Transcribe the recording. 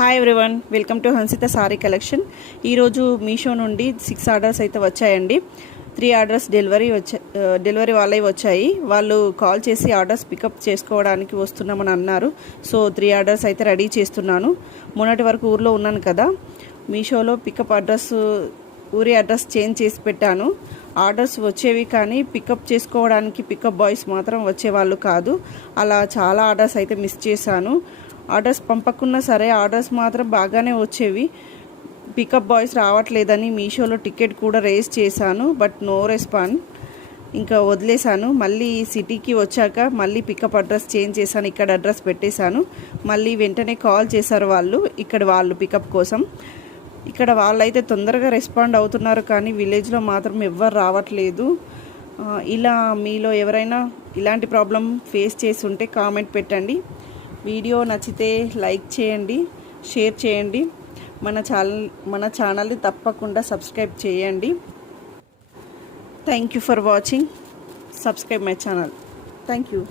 Hi everyone, welcome to Hansitha sorry collection. ఈరోజు మీషో నుండి 6 orders అయితే వచ్చాయండి. 3 ఆర్డర్స్ డెలివరీ వాళ్ళవి వచ్చాయి. వాళ్ళు కాల్ చేసి ఆర్డర్స్ పికప్ చేసుకోవడానికి వస్తున్నామని అన్నారు. సో 3 ఆర్డర్స్ అయితే రెడీ చేస్తున్నాను. మొన్నటి వరకు ఊర్లో ఉన్నాను కదా, మీషోలో పికప్ ఊరి అడ్రస్ చేంజ్ చేసి పెట్టాను. ఆర్డర్స్ వచ్చేవి కానీ పికప్ చేసుకోవడానికి పికప్ బాయ్స్ మాత్రం వచ్చేవాళ్ళు కాదు. అలా చాలా ఆర్డర్స్ అయితే మిస్ చేశాను. ఆర్డర్స్ పంపకున్నా సరే ఆర్డర్స్ మాత్రం బాగానే వచ్చేవి. పికప్ బాయ్స్ రావట్లేదని మీషోలో టికెట్ కూడా రేస్ చేశాను, బట్ నో రెస్పాండ్. ఇంకా వదిలేశాను. మళ్ళీ సిటీకి వచ్చాక మళ్ళీ పికప్ అడ్రస్ చేంజ్ చేశాను. ఇక్కడ అడ్రస్ పెట్టేశాను. మళ్ళీ వెంటనే కాల్ చేశారు వాళ్ళు పికప్ కోసం. ఇక్కడ వాళ్ళైతే తొందరగా రెస్పాండ్ అవుతున్నారు, కానీ విలేజ్లో మాత్రం ఎవ్వరు రావట్లేదు. ఇలా మీలో ఎవరైనా ఇలాంటి ప్రాబ్లం ఫేస్ చేసి ఉంటే కామెంట్ పెట్టండి. వీడియో నచ్చితే లైక్ చేయండి, షేర్ చేయండి. మన ఛానల్ని తప్పకుండా సబ్స్క్రైబ్ చేయండి. Thank you for watching. Subscribe my channel. Thank you.